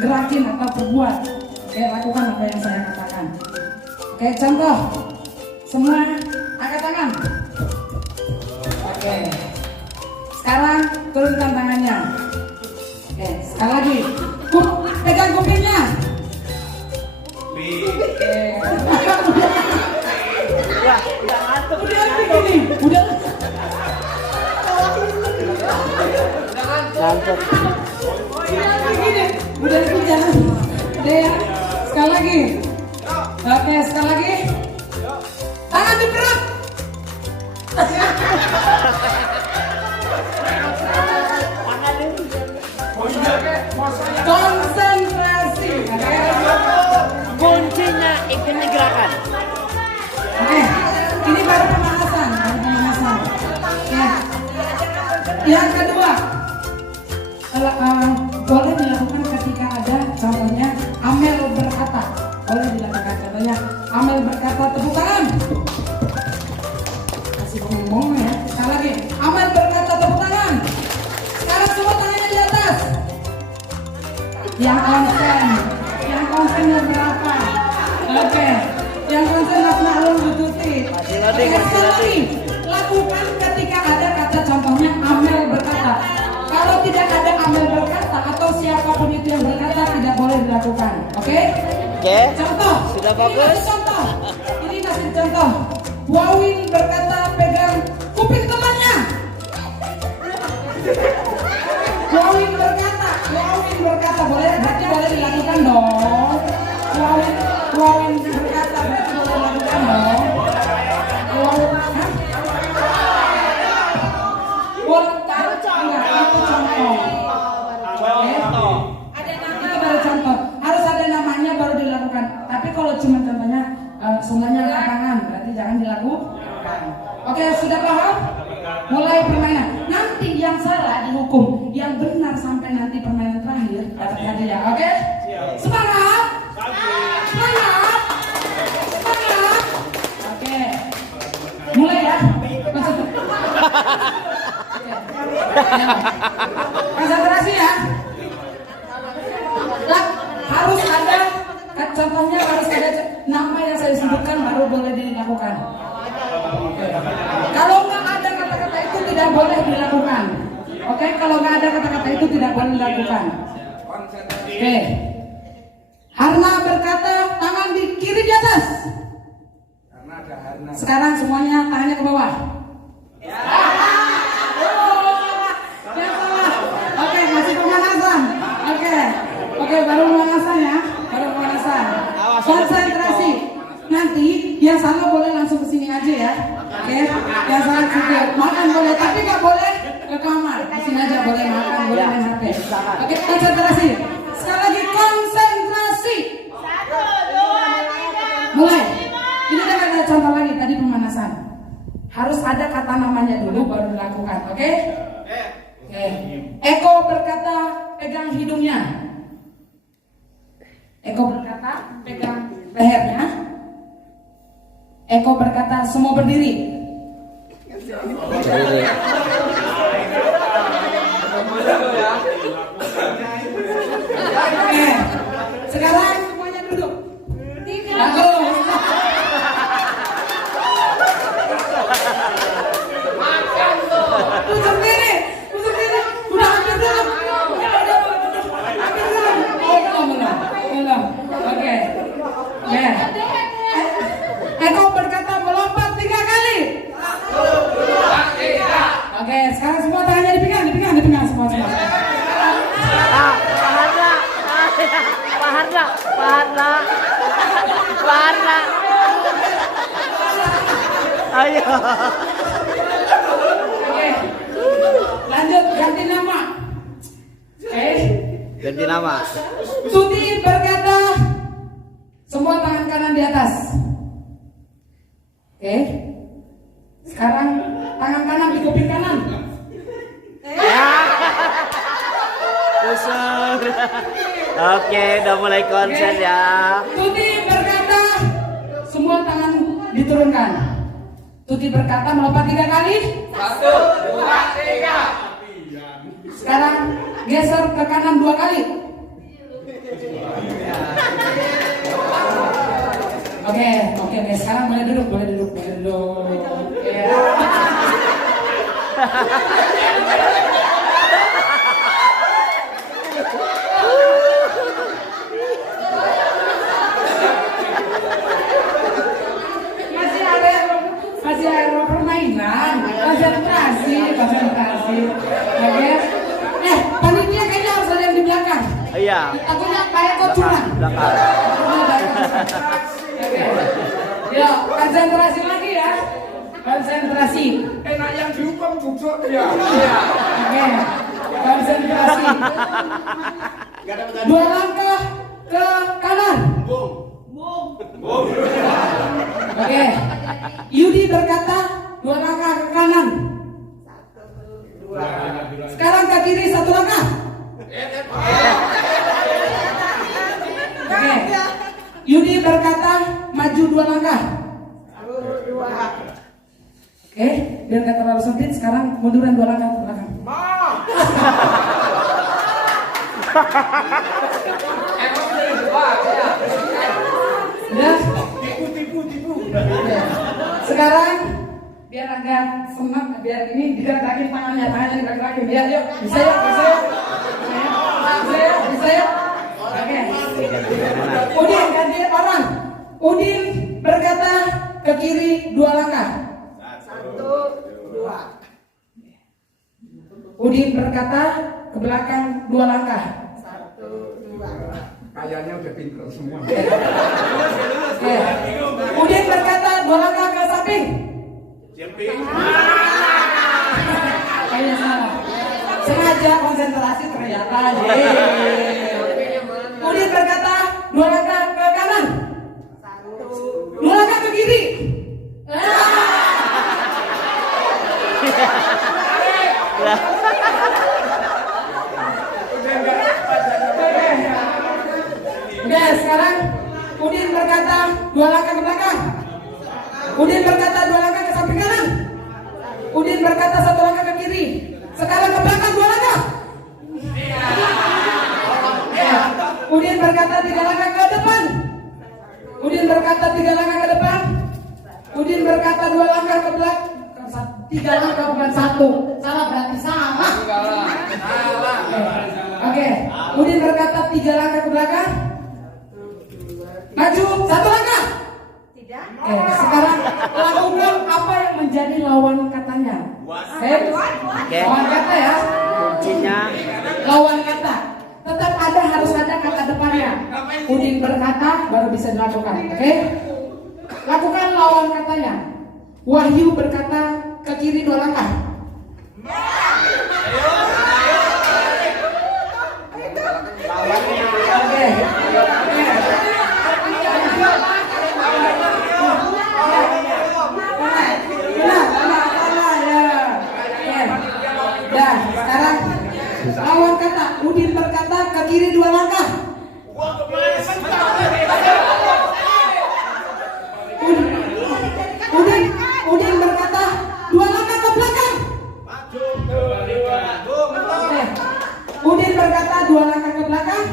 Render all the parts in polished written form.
gerakin atau perbuat. Oke, lakukan apa yang saya katakan. Oke, contoh. Semua angkat tangan. Oke. Sekarang turunkan tangannya. Oke, sekali lagi. Pegang kupingnya. Oke. Udah begini. Udah. Udah jangan. Udah ya. Sekali lagi. Oke, sekali lagi. Tangan di perut. Konsentrasi. Kuncinya ikuti gerakan. Oke, ini baru pemanasan. Ya. Yang kedua, boleh dilakukan ketika ada contohnya Amel berkata. Boleh dilakukan contohnya Amel berkata, tepuk tangan. Kasih ngomong ya. Sekali lagi, Amel berkata, tepuk tangan. Sekarang semua tangannya di atas. Yang konsennya berapa? Oke, yang konsen Hasna Alun Bututi. Oke, sekali lagi, lakukan ketika ada kata contohnya Amel berkata. Kalau tidak ada Amel berkata atau siapapun itu yang berkata, tidak boleh dilakukan. Oke? Oke. Contoh. Sudah bagus. Ini kasih contoh. Wawin berkata pegang kuping temannya. Wawin berkata boleh, berarti boleh dilakukan dong. Wawin berkata berarti boleh dilakukan dong. Boleh taruh contoh. Itu contoh. Ada namanya baru contoh. Harus ada namanya baru dilakukan. Tapi kalau cuma contohnya semuanya lapangan, berarti jangan dilakukan. Oke, sudah paham? Mulai permainan. Nanti yang salah dihukum, yang benar sampai nanti permainan terakhir dapat hadiah. Oke? Semangat! Semangat! Semangat! Oke. Mulai ya. Konsentrasi ya. Harus ada contohnya, harus ada nama yang saya sebutkan baru boleh dilakukan. Kalau nggak ada kata-kata itu tidak boleh dilakukan. Oke, kalau nggak ada kata-kata itu tidak boleh dilakukan. Oke. Harna berkata, tangan di kiri di atas. Sekarang semuanya tangannya ke bawah. Oke, masih pemanasan. Oke, baru pemanasan ya. Konsentrasi. Nanti yang salah boleh langsung ke sini aja ya. Oke, yang salah juga makan boleh, tapi nggak boleh ke kamar. Di sini aja boleh makan, boleh main HP. Oke, konsentrasi. Sekali lagi konsentrasi. 1, 2, 3. Mulai. Ini kan ada contoh lagi tadi pemanasan. Harus ada kata namanya dulu baru dilakukan. Oke? Oke. Eko berkata pegang hidungnya. Eko berkata pegang lehernya. Eko berkata semua berdiri. Oke. Sekarang semuanya duduk. Bagus. Usuk diri. Udah hampir belum? Belum. Oke. Eko berkata melompat 3 kali. Oke, sekarang semua tangannya dipegang semua. Paharna. Ayo. Oke. Lanjut ganti nama. Ganti nama. Tuti berkata semua tangan kanan di atas. Oke. Sekarang tangan kanan di kuping kanan. Kusur. Oke, udah mulai konsen ya. Tuti berkata semua tangan diturunkan. Tuti berkata melompat 3 kali. 1, 2, 3. Sekarang geser ke kanan 2 kali. Masih ada permainan, konsentrasi. Oke. Panitia kayaknya harus ada yang di belakang. Iya. Takutnya kayak kok curang. Belakang. Oke. Yuk, konsentrasi lagi ya. Konsentrasi. Enak yang dihukum busuk dia. Oke. Konsentrasi. 2 langkah ke kanan. Oke. Yudi berkata 2 langkah ke kanan. Sekarang ke kiri 1 langkah. Oke. Yudi berkata maju 2 langkah. Oke, biar gak terlalu sempit. Sekarang munduran 2 langkah ke belakang. Udah. Tipu. Sekarang biar agak senang, biar ini digerak-gerakin tangannya digerak-gerakin. Biar yuk, bisa yuk. Oke. Udin ganti orang. Udin berkata ke kiri 2 langkah. 1, 2. Udin berkata ke belakang 2 langkah. 1, 2. Kayaknya udah pinter semua. Oke. Udin berkata 2 langkah ke samping. Kayaknya salah. Sengaja konsentrasi ternyata. Udin berkata 2 langkah ke kanan. 2 langkah ke kiri. Oke, sekarang Udin berkata 2 langkah ke belakang. Udin berkata 2 langkah ke samping kanan. Udin berkata 1 langkah ke kiri. Sekarang ke belakang 2 langkah. Udin berkata 3 langkah ke depan. Udin berkata 3 langkah ke depan. Udin berkata 2 langkah ke belakang. 3 langkah bukan 1. Salah berarti salah. Oke. Udin berkata 3 langkah ke belakang. Maju 1 langkah. Tidak. Oke, sekarang lakukan apa yang menjadi lawan katanya. Lawan kata ya. Kuncinya. Lawan kata. Tetap harus ada kata depannya. Udin berkata baru bisa dilakukan. Oke? Lakukan lawan katanya. Wahyu berkata ke kiri 2 langkah. Oke. Dah, sekarang lawan kata. Udin berkata ke kiri 2 langkah. Udin berkata 2 langkah ke belakang. Udin berkata 2 langkah ke belakang.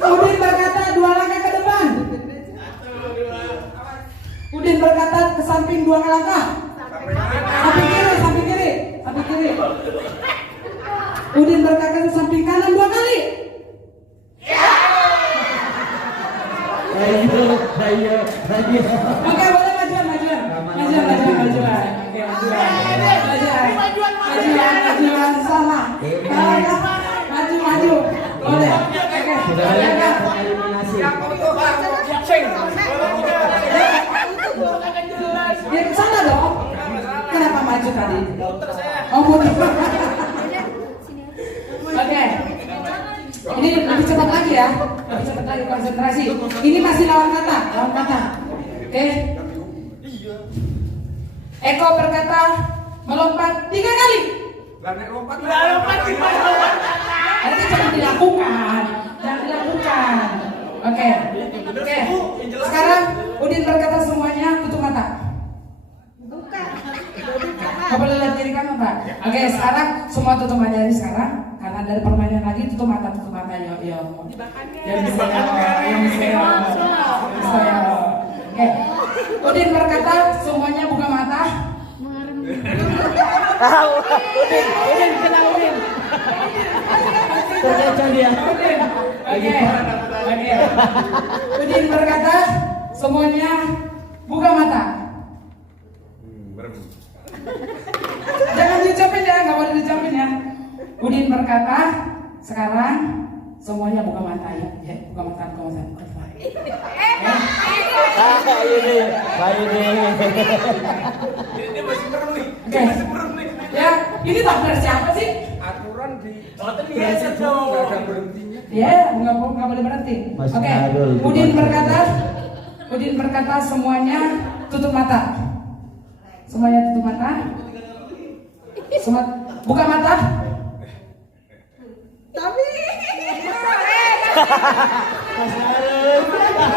Udin berkata 2 langkah ke depan. Udin berkata ke samping 2 langkah. Samping kiri. Udin berkata ke samping kanan 2 kali. Oke, boleh majuan. Majuan sama. Maju. Boleh. Ya ke sana dong. Kenapa maju tadi? Oh, mundur. Oke. Ini lebih cepat lagi ya. Lebih cepat lagi konsentrasi. Ini masih lawan kata. Oke. Eko berkata melompat 3 kali. Lompat gimana? Nanti jangan dilakukan. Oke. Sekarang Udin berkata semuanya tutup mata. Kau boleh lihat kiri kanan Pak. Oke, sekarang semua tutup mata ini sekarang. Karena dari permainan lagi tutup mata yo. Yang bisa. Oke. Udin berkata semuanya buka mata. Udin kena Udin. Terkecoh dia. Oke. Udin berkata, semuanya buka mata. Jangan diucapin ya, nggak boleh diucapin ya. Udin berkata, sekarang semuanya buka mata ya. Ya, buka mata, buka mata. Bayu deh. Dia masih merem nih. Oke. Ya, ini takdir siapa sih? Aturan di biasa dong. nggak ada berhentinya. Ya, nggak boleh berhenti. Mas Oke. Nadul, Udin berkata semuanya tutup mata. Semuanya tutup mata. Semua buka mata. Mas Nadul.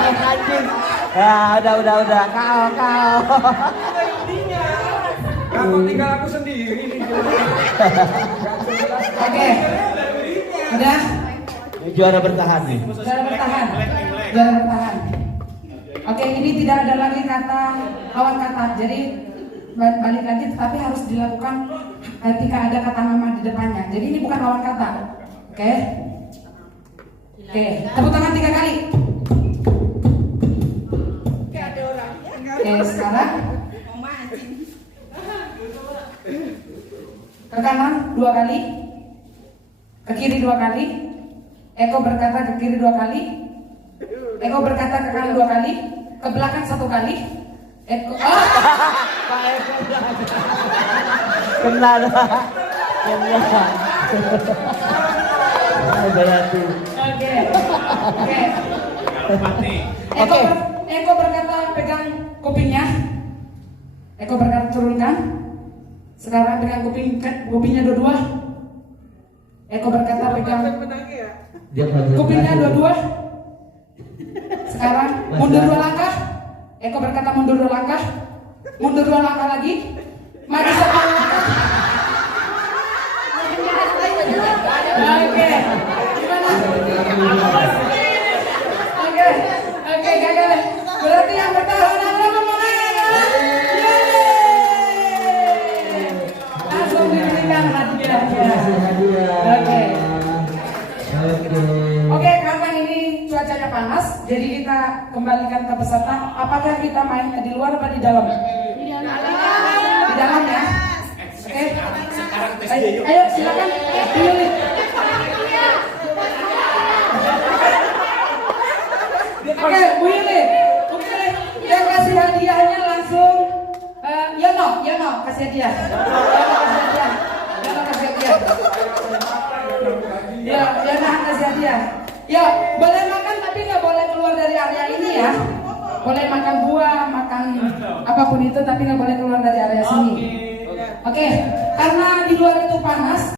Anjing. Ya, udah. Kau. Kamu tinggal aku sendiri nih. Oke. Udah. Juara bertahan nih. Juara bertahan. Oke, ini tidak ada lagi kata lawan kata. Jadi balik lagi, tapi harus dilakukan ketika ada kata nama di depannya. Jadi ini bukan lawan kata. Oke. Tepuk tangan 3 kali. Oke, sekarang ke kanan 2 kali, ke kiri 2 kali. Eko berkata ke kiri 2 kali. Eko berkata ke kanan 2 kali, ke belakang 1 kali. Eko, Kenal. Berarti. Oke. Eko berkata pegang kupingnya. Eko berkata turunkan. Sekarang pegang kupingnya dua-dua. Eko berkata pegang kupingnya dua-dua. Sekarang mundur 2 langkah. Eko berkata mundur 2 langkah. Mundur 2 langkah lagi. Maju 1 langkah. Oke. Gimana? Oke, gagal. Berarti yang bertahan adalah pemenang. Langsung diberikan hadiahnya. Oke, karena ini cuacanya panas, jadi kita kembalikan ke peserta. Apakah kita main di luar atau di dalam? Di dalam ya. Oke. Ayo silakan pilih. Oke, Bu Yuli. Yang kasih hadiahnya langsung Yono kasih hadiah. Yono kasih hadiah. Ya, Yono kasih hadiah. Ya, boleh makan tapi nggak boleh keluar dari area ini ya. Boleh makan buah, makan apapun itu tapi nggak boleh keluar dari area sini. Oke, karena di luar itu panas.